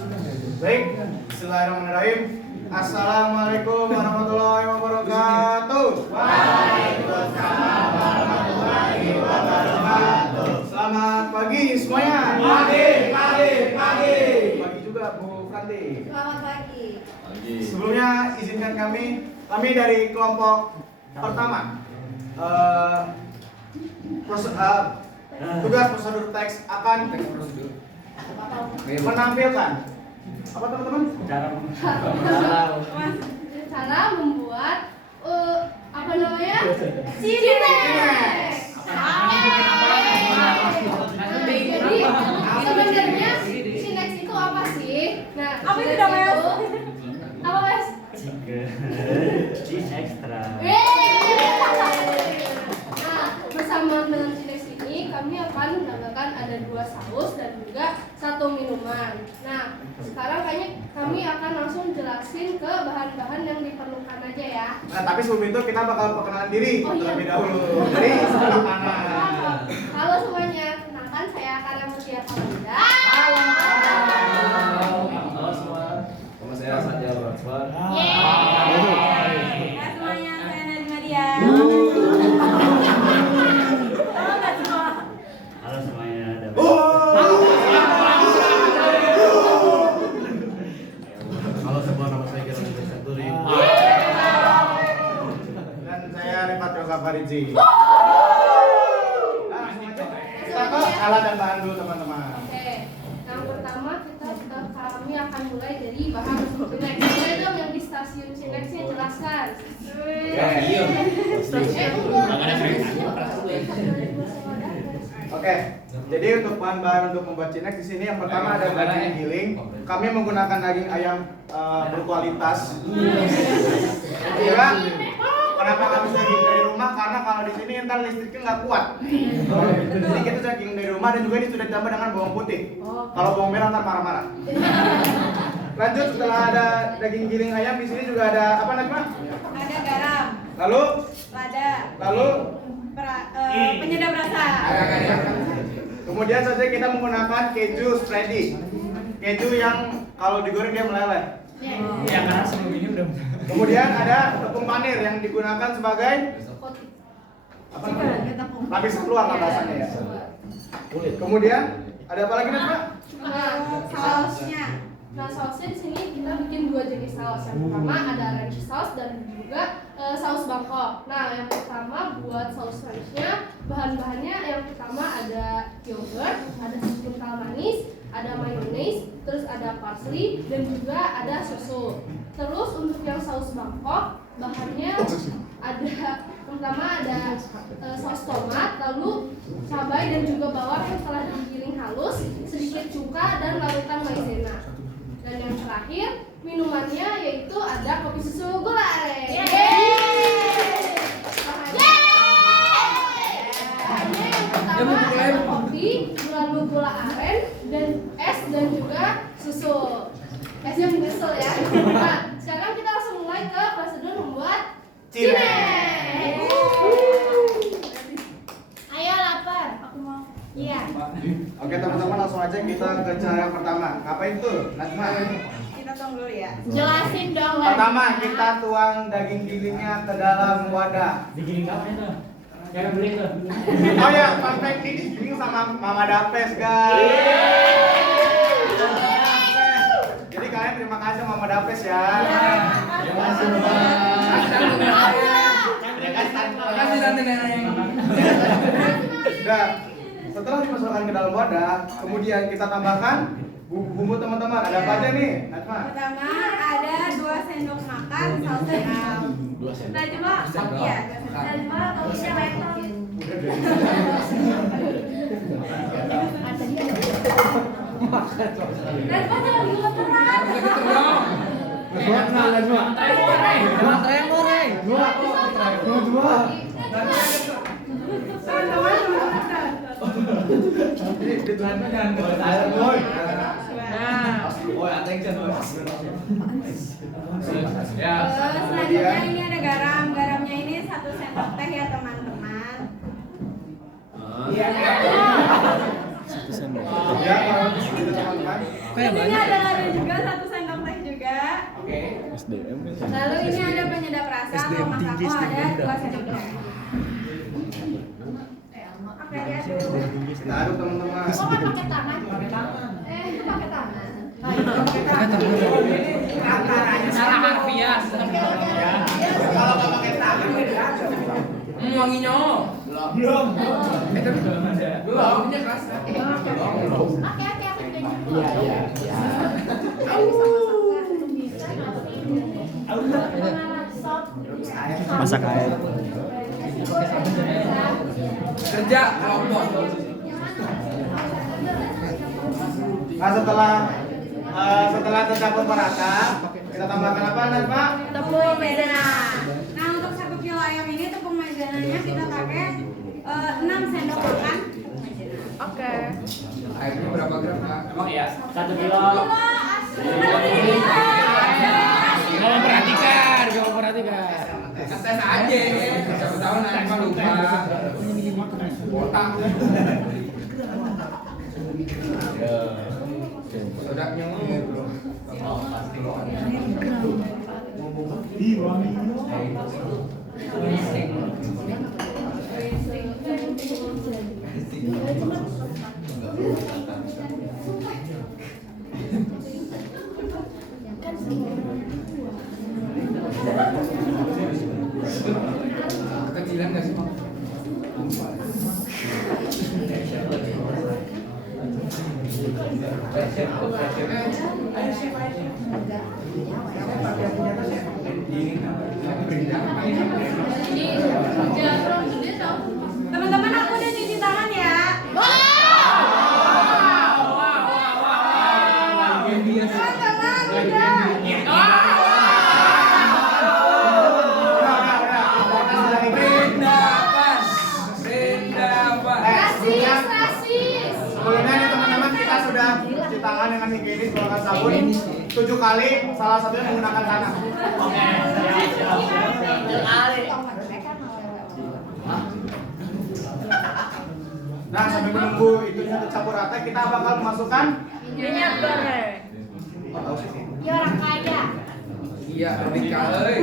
Baik, bismillahirrahmanirrahim. Assalamualaikum warahmatullahi wabarakatuh. Waalaikumsalam warahmatullahi wabarakatuh. Selamat pagi semuanya. Pagi juga Bu Franti. Selamat pagi. Sebelumnya izinkan kami dari kelompok pertama. Tugas prosedur teks akan menampilkan apa teman-teman? Cara membuat apa namanya? Cinex. Jadi sebenarnya Cinex itu apa sih? Nah, Apa itu namanya? Apa Mas? Cheese extra. Nah, bersama dengan Cinex ini kami akan menambahkan ada 2 saus dan juga 1 minuman. Nah, sekarang kayaknya kami akan langsung jelasin ke bahan-bahan yang diperlukan aja ya. Nah, tapi sebelum itu kita bakal perkenalan diri terlebih dahulu. Dari sebelah kanan. Halo semuanya, kenalkan saya Karya Mutia Kamida. Halo. Halo semua. Nama saya Satya Ratswar. Hai semuanya, saya Najma Dia. Halo semuanya. Halo semua, nama saya Gilang Santuri. Dan saya Rifat Yoga Faridzi. Kita ke alat dan bahan dulu teman-teman. Oke, yang pertama kami akan mulai dari bahan Cinex. Boleh dong yang di stasiun Cinexnya jelaskan. Oke, jadi untuk bahan-bahan untuk membuat Cinex di sini yang pertama ada daging giling. Kami menggunakan daging ayam berkualitas. Kira kenapa kami daging dari rumah? Karena kalau di sini entar listriknya nggak kuat. Jadi kita daging dari rumah dan juga ini sudah ditambah dengan bawang putih. Kalau bawang merah ntar marah-marah. Lanjut, setelah ada daging giling ayam di sini juga ada apa Najma? Ada garam, Lalu penyedap rasa. kemudian saja kita menggunakan keju spready. Keju yang kalau digoreng dia meleleh. Ya karena sebelum ini udah. Kemudian ada tepung panir yang digunakan sebagai apa namanya? Lapisan luar lah bahasanya ya. Kemudian ada apa lagi Najma? Sausnya. Nah, sausnya di sini kita bikin 2 jenis saus. Yang pertama ada ranch sauce dan juga saus Bangkok. Nah, yang pertama buat saus ranchnya, bahan-bahannya yang pertama ada yogurt, ada susu kental manis, ada mayones, terus ada parsley dan juga ada susu. Terus untuk yang saus Bangkok, bahannya ada pertama ada saus tomat, lalu cabai dan juga bawang yang telah digiling halus, sedikit cuka dan larutan maizena. Dan yang terakhir minumannya yaitu ada kopi susu gula aren. Bahannya yang pertama ada kopi, lalu gula aren dan es dan juga susu. Esnya menyusul ya. Nah, sekarang kita langsung mulai ke prosedur membuat Cinex. Ayo lapar, aku mau. Iya. Oke teman-teman, langsung aja kita ke cara yang pertama. Ngapain tuh Najma? Kita tunggu dulu ya. Jelasin dong. Pertama kita tuang daging gilingnya ke dalam wadah. Digiling apa itu? Jangan beli tuh. Oh ya, fun fact ini digiling sama Mama Dapes guys. Jadi kalian terima kasih sama Mama Dapes ya. Terima kasih. Nah, setelah dimasukkan ke dalam wadah, kemudian kita tambahkan bumbu teman-teman. Ada apa aja nih, Najma? Pertama ada 2 sendok makan saus tiram. Najma, iya. Najma, tahunya lekor. Najma jangan gemeteran. Selanjutnya ini ada garam. Garamnya ini 1 sendok teh ya teman-teman. Ya, kalau gitu teman-teman. Ini ada lada juga, 1 sendok teh juga. Oke. Lalu ini ada penyedap rasa atau masako ada 2 sendok teh. Oke, diaduk. Kita aduk teman-teman. Oh, nggak pakai tangan? Pakai tangan. Itu pakai tangan. Salah harfiah. Kalau nggak pakai tangan beda. Wanginya. Belum. Belum, ini keras. Oke, aku juga gitu. Iya. Masak air. Kerja kelompok. Nah, setelah tercampur merata, kita tambahkan apa, Pak? Tepung maizena. Nah, untuk 1 kilo ayam ini tepung maizenanya kita pakai 6 sendok makan. Oke. Airnya berapa gram, Kak? Emang iya 1 kilo. Gak memperhatikan. Tes aja. Siapa tahu nanti mah lupa. Botak. Sodaknya bro. Kecilan nggak sih? Teman-teman, aku udah cuci tangan ya. Teman-teman, udah. Sebelumnya nih teman-teman, kita sudah cuci tangan dengan higienis menggunakan sabun 7 kali, salah satunya menggunakan tanah. Oke, siap. Nah, sambil menunggu itu tercampur rata, kita bakal memasukkan Minyak goreng. tahu sih. Ya orang kaya. Iya, lebih kali.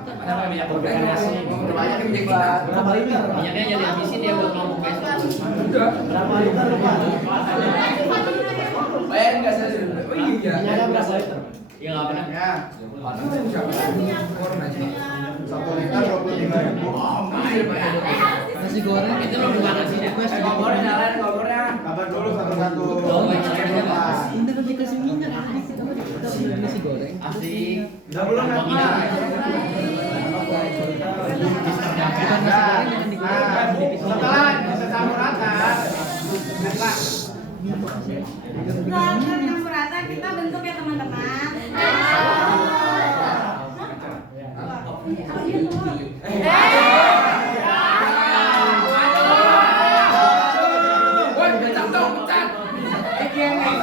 Kenapa minyak goreng nasi? Banyak yang minyak kita. Berapa liter? Minyaknya jadi habisin ya buat kelompok besok. Udah. Berapa liter, Pak? Bayar nggak saya sudah. Oh iya. Minyaknya berapa liter? Iya nggak pernah. Ya, Siapa? Korn aja. 1 liter 23.000. Nasi goreng Itu lo bukan nasinya. Kompornya nyalain kompornya. Kabar dulu satu-satu. Oh, nyalain Pak. ini kan dikasih minyak. Nasi goreng. Asik. Udah belum ya, Pak? Nah, setelah tercampur rata, nah, Setelah campur rata, kita bentuk ya teman-teman. Woi, pecat dong, pecat.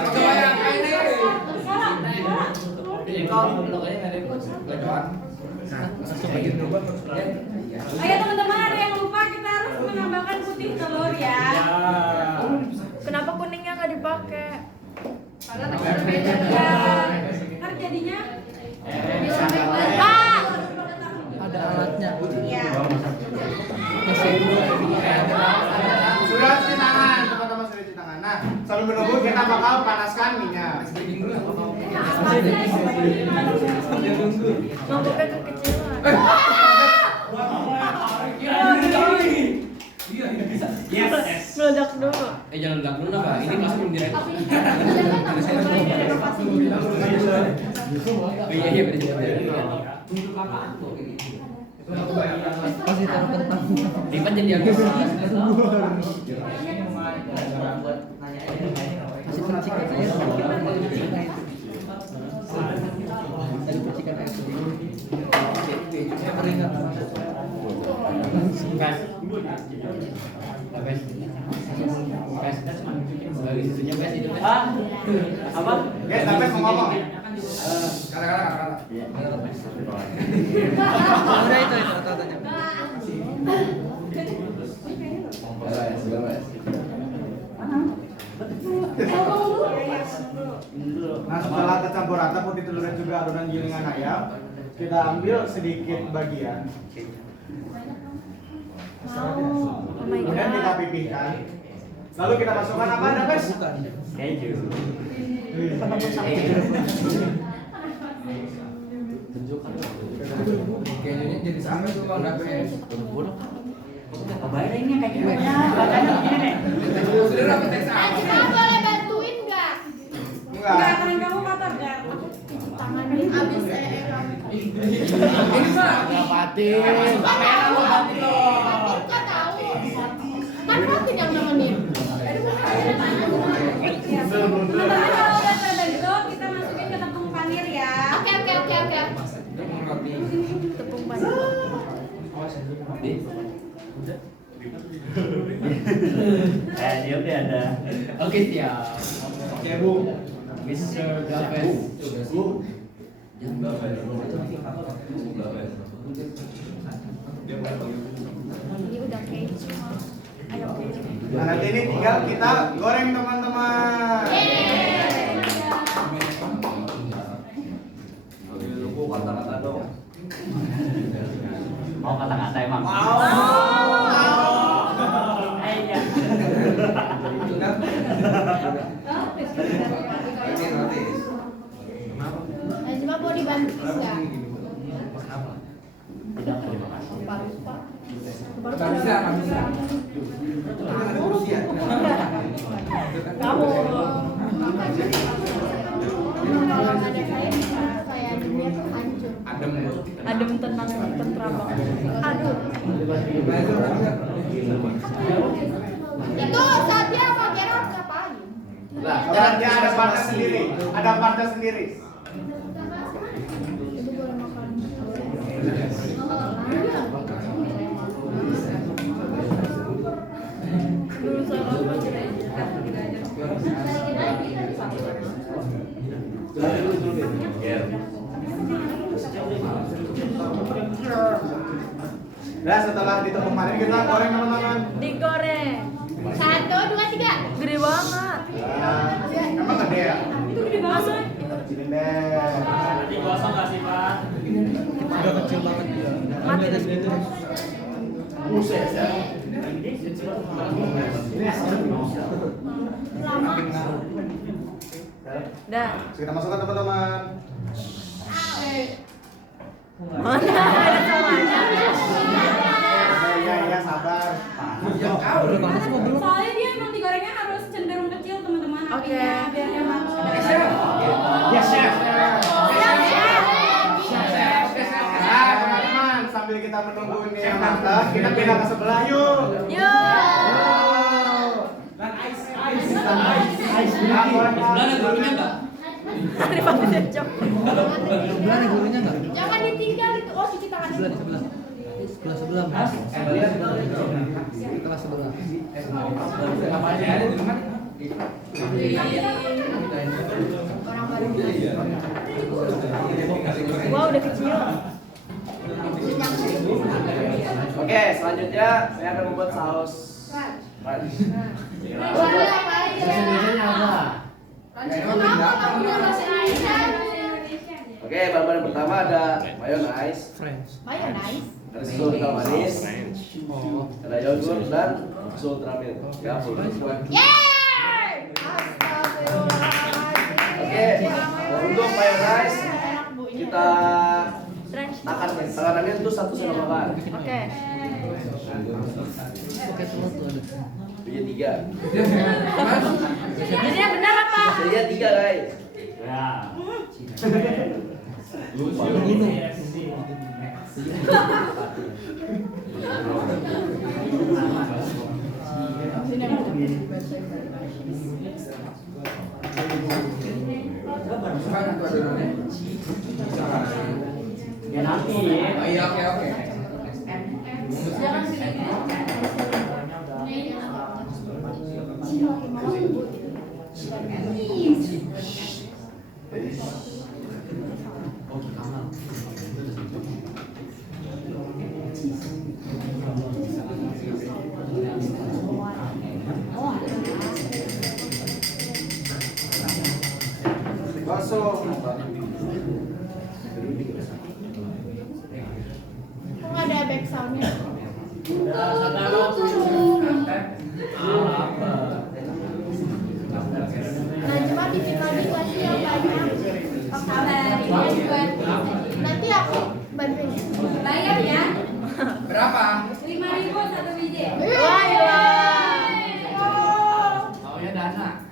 Coba yang ini. Jadi kalau lokanya nggak ada Gacoan. Langsung bikin berubah terus. Ayo teman-teman, ada yang lupa, kita harus menambahkan putih telur ya. Kenapa kuningnya nggak dipakai? Karena tekstur beda ya. Ntar jadinya Pak, Ada alatnya. ya. sudah cuci tangan, teman-teman sudah cuci tangan. Nah, sambil menunggu kita bakal panaskan minyak. Bikin dulu apa mau? mangkuknya kekecilan. Iya, bisa. Yes. Meledak dulu. Jangan bilang dulu apa? Ini pasti belum direct. Tapi jangan tambah renovasi. Oh iya benar. Pasti taruh kentang. Lipat jadi agus. Kasih percikan air sedikit. Tadi percikan air sedikit. Keringat. Pes. Pes. Pes. Bagi situnya pes itu pes. Apa? Guys, tapi mau ngomong. Kala-kala. Udah itu rata-ratanya. Nah setelah tercampur rata putih telur dan juga adonan gilingan ayam, kita ambil sedikit bagian. Kemudian kita pipihkan. Lalu kita masukkan apa ada guys? Keju. Kayaknya jadi sama tuh kalau nggak beres. Bayarnya kayak gimana? Bacanya begini nih. Cuma boleh bantuin nggak? Enggak, Enggak. tangan kamu kotor enggak? Tanganin abis kamu. Ini mah nggak pati. Kamera lu Fatin kok tahu? Kan Fatin yang nemenin. Teman-teman kalau udah selesai gitu, kita masukin ke tepung panir ya. Oke. Tepung panir. Siap deh ada. Oke siap. Oke bu. Mr. Galvez. Ini udah keju. Ayo keju. Nah nanti ini tinggal kita goreng teman-teman. Kata-kata dong. Mau kata-kata emang. Iya. Cuma mau dibantu nggak? Nggak bisa. Kamu. Kalau nggak ada kayak dunia tuh hancur. Adem tenang tentram banget. Aduh. Itu Satya sama Gerard ngapain? Dan dia ada partnya sendiri. Ada partnya sendiri. Itu boleh makan. Nah setelah ditepung panir kita goreng teman-teman. Digoreng. 1, 2, 3. Gede banget. Nah, emang gede ya? Itu gede banget. Kecilin deh. Digosok nggak sih Pak? Udah kecil banget dia. Mati. Ada segitu. Buset ya. Dah. Terus kita masukkan teman-teman. Mana ada samanya? Ya sabar. Udah panas apa belum? Soalnya dia emang digorengnya harus cenderung kecil teman-teman. Oke. Biar dia masuk. Ya chef. Nah teman-teman sambil kita menunggu ini yang matang, kita pindah ke sebelah yuk. Dan ice. Nah, goreng Sebelah ada gurunya Mbak. Daripada cocok. Sebelah ada gurunya nggak? Jangan ditinggal itu. Oh, cuci tangan. Sebelah di sebelah. Sebelah. Kelas sebelah. Apanya ada di rumah? Wah, udah kecil. Oke, selanjutnya saya akan membuat saus ranch. Boleh apa aja? Biasanya apa? Kenapa kamu bilang bahasa Indonesia? Oke, bahan-bahan pertama ada mayonnaise, French. Mayonnaise. ada susu kental manis, Oh. ada yogurt dan susu ultramilk. Ya, full. Yeay! Astagfirullahaladzim. Oke, untuk mayonnaise Enak, Bu. Ini kita French. takannya itu 1 sendok makan. Oke. Pakai telur tuh ada. Biji 3. Jadi yang benar apa? Saya 3 guys. Ya. Minum. Ya nanti ya. Iya oke. Bos, langsung. Kok nggak ada back soundnya? Najma bikin lagi kelasnya yang banyak. Nanti aku bantuin. Bayar ya. Berapa? 5.000 satu biji. Maunya dana.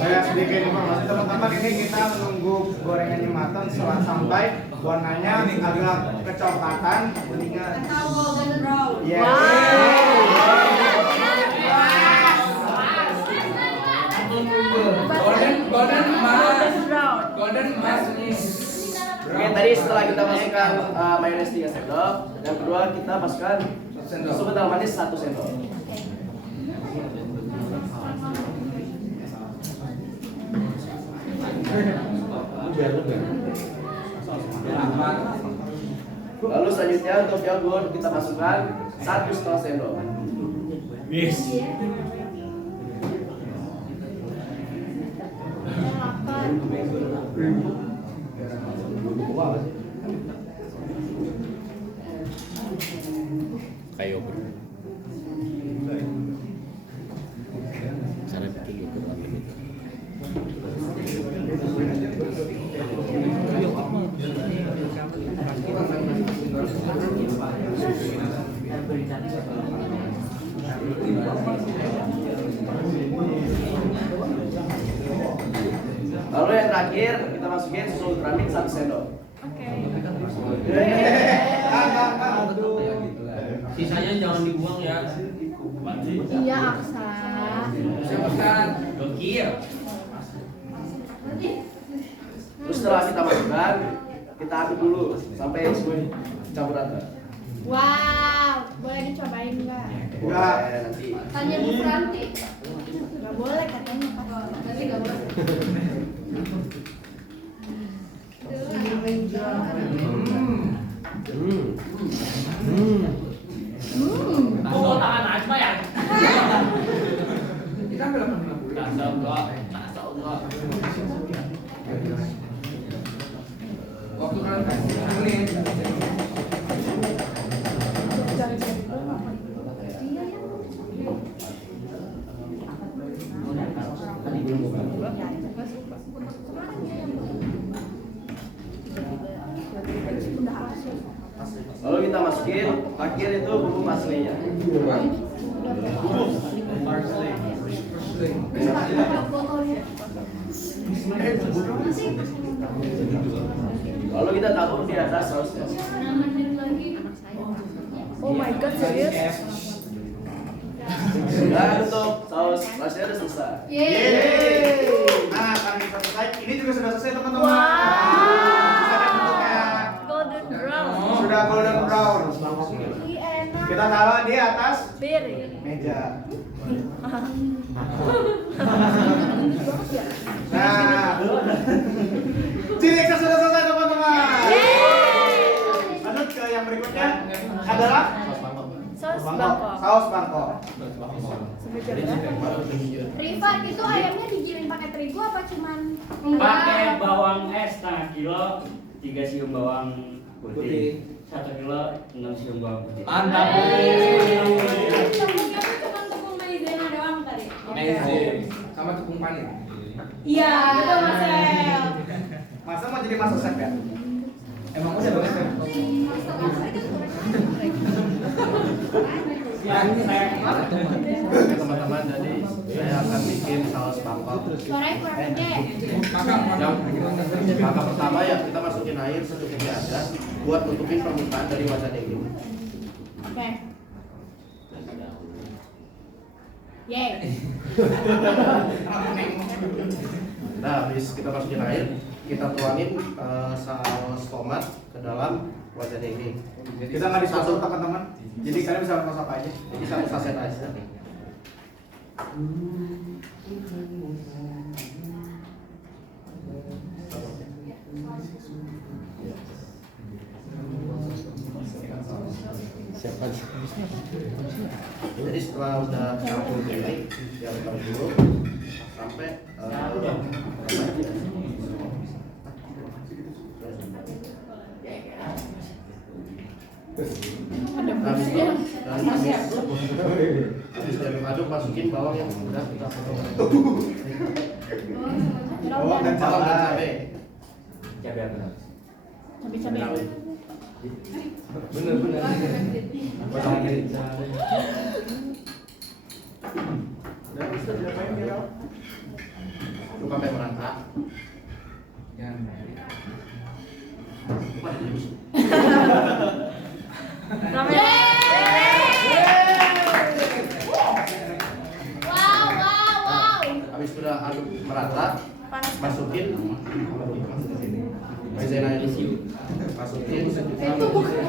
Saya sedikit informasi teman-teman, ini kita menunggu gorengannya matang sampai warnanya agak kecoklatan kuningan. Atau golden brown. Yes. Golden emas nih. Oke, tadi setelah kita masukkan mayones 3 sendok, yang kedua kita masukkan susu kental manis 1 sendok. Lalu selanjutnya untuk yogurt kita masukkan 1,5 sendok. Yes. Kayak yogurt. Cara bikin yogurt apa gitu? Lalu yang terakhir kita masukin susu ultramix 1 sendok. Sisanya jangan dibuang ya. Iya, Aksa. Saya pesan. Gokil. Terus setelah kita masukkan, kita aduk dulu sampai semuanya campur rata. Wow, boleh dicobain nggak? Boleh nanti. Tanya Bu Franti. Nggak boleh katanya Pak. Nanti nggak boleh. Oh, tangan Najma ya? Kita belum. Masa Allah. Waktu kalian kasih menit. Lalu kita masukin terakhir itu bumbu parsley-nya. Lalu kita tabur di atas sausnya. Oh my god, serius? Dan untuk saus nasinya udah selesai. Yeay. Nah, karena kita selesai, ini juga sudah selesai teman-teman. Wow. Bisa lihat bentuknya. Golden brown. Sudah golden brown. Ih, enak. Kita taruh di atas Piring. meja. Nah, Ciliksa sudah selesai teman-teman. Lanjut ke yang berikutnya adalah Saus Bangkok. saus Bangkok. Riva, itu ayamnya digiling pakai terigu apa cuman Pakai bawang es setengah kilo, 3 siung bawang putih, 1 kilo 6 siung bawang putih. Mantap. Tepungnya tuh cuma tepung maizena doang tadi. Amazing. Sama tepung panik. Iya, betul Mas El. Masa mau jadi master chef ya? Emang udah banget ya? Teman-teman, jadi saya akan bikin saus Bangkok. suaranya kurang gede? Yang Langkah pertama ya kita masukin air secukupnya aja buat nutupin permukaan dari wajan ini. Oke. Yeay. Nah, habis kita masukin air, kita tuangin saus tomat ke dalam wajan ini. Kita nggak disponsor teman-teman. Jadi kalian bisa masak apa aja. Jadi 1 saset aja. Jadi setelah udah campur ini, diamkan dulu sampai Habis diaduk-aduk masukin bawang yang udah kita potong. Bawang dan Bawang dan cabai. cabai. Cabai apa? Cabai-cabai. Bener-bener. Dan bisa diapain dia? Lu sampai merata. Wow. Habis udah aduk merata, masukin maizena itu. Masukin Itu bukan.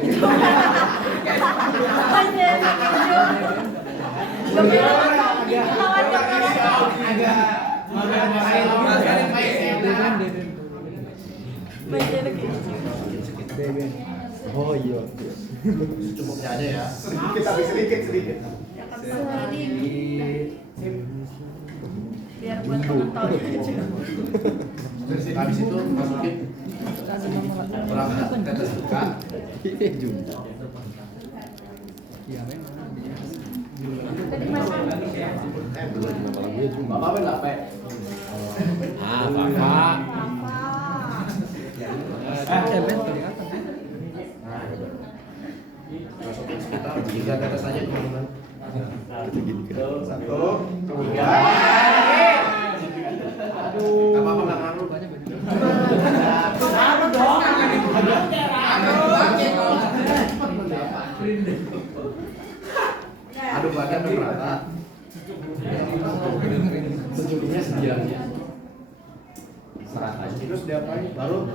Oh iya. secukupnya aja ya. Sedikit tapi sedikit. Biar buat penonton. Habis itu masukin perangkat ke atas buka. Iya memang. Bapak apa enggak, Pak? Bapak. Ben kelihatan. Nah, gitu. Masukin sekitar 3 tetes aja teman-teman. Satu, dua. Aduh. Enggak apa-apa enggak ngaruh. Ngaruh dong. Aduk lagi sampai merata. Secukupnya sedianya. Merata. Terus diapain? Baru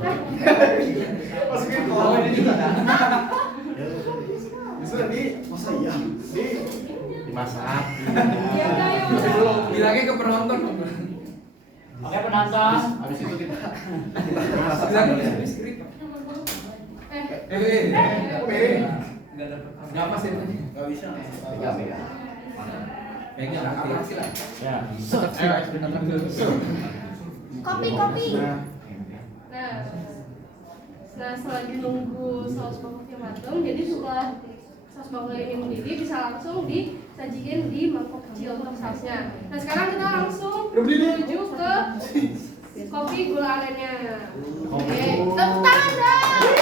Masukin kolom ini juga kan? Bisa masa iya? dimasak. Bilangnya ke penonton. Oke penonton. Habis itu kita masak sambil ya. Enggak pas ini. Gak bisa. Pegang ya. Pegang Ya. Kopi. Nah, Nah, selagi nunggu saus bawangnya matang, jadi setelah saus bawangnya ini mendidih bisa langsung disajikan di mangkok kecil untuk sausnya. Nah, sekarang kita langsung menuju ke kopi gula arennya. Oke, tepuk tangan dong.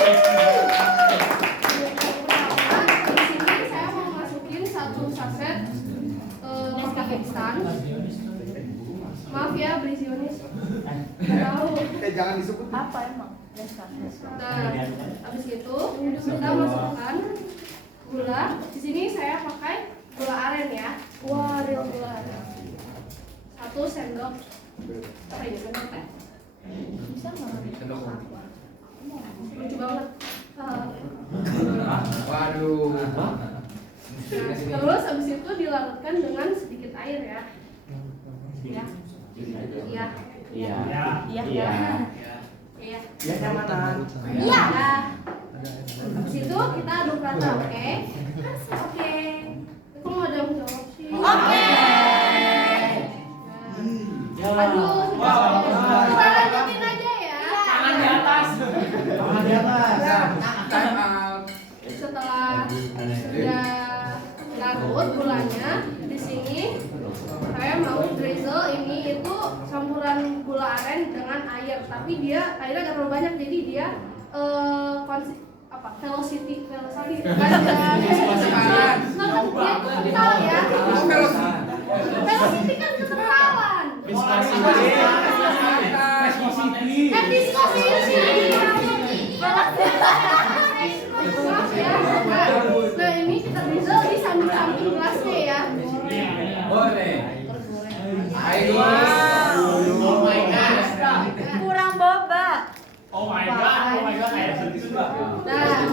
Di sini saya mau masukin 1 saset Nescafe instan. Maaf ya, Brisionis. Tahu. jangan disebut. Apa emang? Nah, habis itu kita masukkan gula. Di sini saya pakai gula aren ya. Wah, real gula aren. 1 sendok. Apa ini sendok teh? Bisa nggak? Lucu banget. Waduh. Nah, terus habis itu dilarutkan dengan sedikit air ya. Ya. Iya. Iya. Iya. Iya. Ya nyamanan. Iya. Habis itu kita aduk rata, oke? Oke. Kok nggak ada yang jawab sih? Oke. Aduh, kita lanjutin aja ya. Tangan di atas. Tangan di atas. Time out. Setelah sudah larut gulanya, di sini saya mau drizzle ini itu campuran gula aren dengan air, tapi dia airnya nggak terlalu banyak, jadi dia velocity kan kental ya. Velocity kan kekentalan. Viscosity. Maaf ya. Nah, ini kita drizzle di samping-samping gelasnya ya. Boleh. Ayo. Oh my god. Kurang boba. Oh my god, kayak sedih juga. Nah,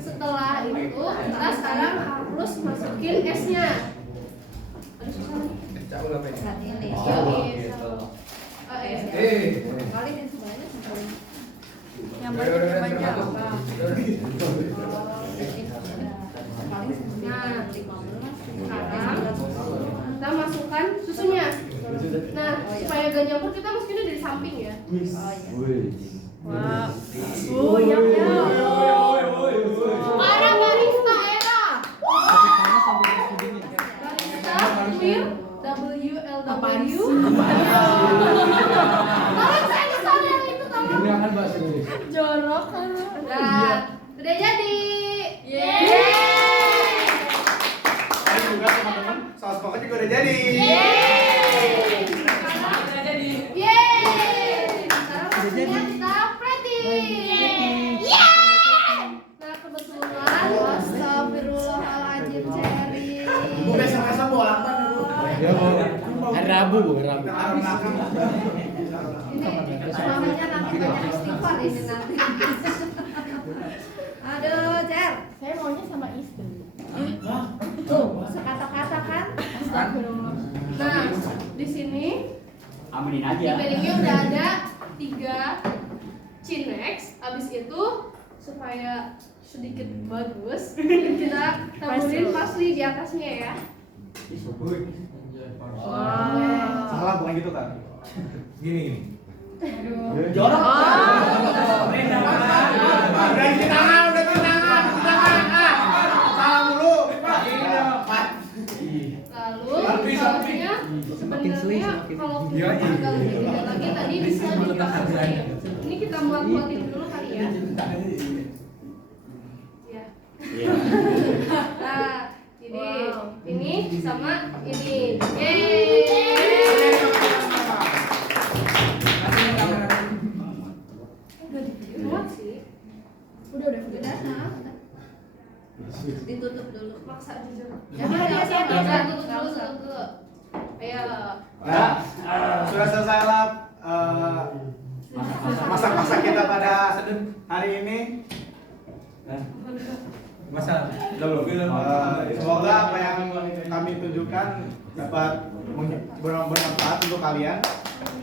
setelah itu kita sekarang harus masukin esnya. Aduh, susah nih. Saat ini. Yang baru aja. Nah, sekarang kita masukkan susunya. Nah, supaya gak nyampur kita masukinnya dari samping ya. Wow. Yap. Para barista era. Rabu, bukan Rabu. Kita taruh belakang. Ini namanya nanti banyak istighfar ini nanti. Aduh, Cer. Saya maunya sama istri. Tuh, sekata-kata kan? Astagfirullah. Nah, di sini Aminin di aja. piringnya udah ada 3 Cinex. Abis itu supaya sedikit bagus, kita taburin parsley di atasnya ya. Salah bukan gitu kan? Gini. Jorok. Udah cuci tangan. Salah mulu. Lalu sausnya sebenarnya kalau kita agak lebih tidak lagi tadi bisa diproses. Ini kita buat-buatin dulu kali ya. Ya. Iya. Nah, ini sama ini. Yeay. Muat sih. Udah. Ditutup dulu. Maksa jujur. Jangan ya, saya Tutup dulu. Ayo. Nah, sudah selesai lah masak-masak kita pada hari ini. Semoga apa yang kami tunjukkan dapat bermanfaat untuk kalian.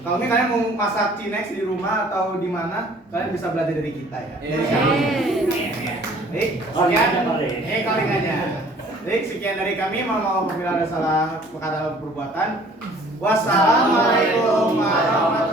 Kalau ini kalian mau masak Cinex di rumah atau di mana, kalian bisa belajar dari kita ya. Dari kami. Baik, sekian. Calling aja. Baik, sekian dari kami. Mohon maaf apabila ada salah perkataan atau perbuatan. Wassalamualaikum warahmatullahi wabarakatuh.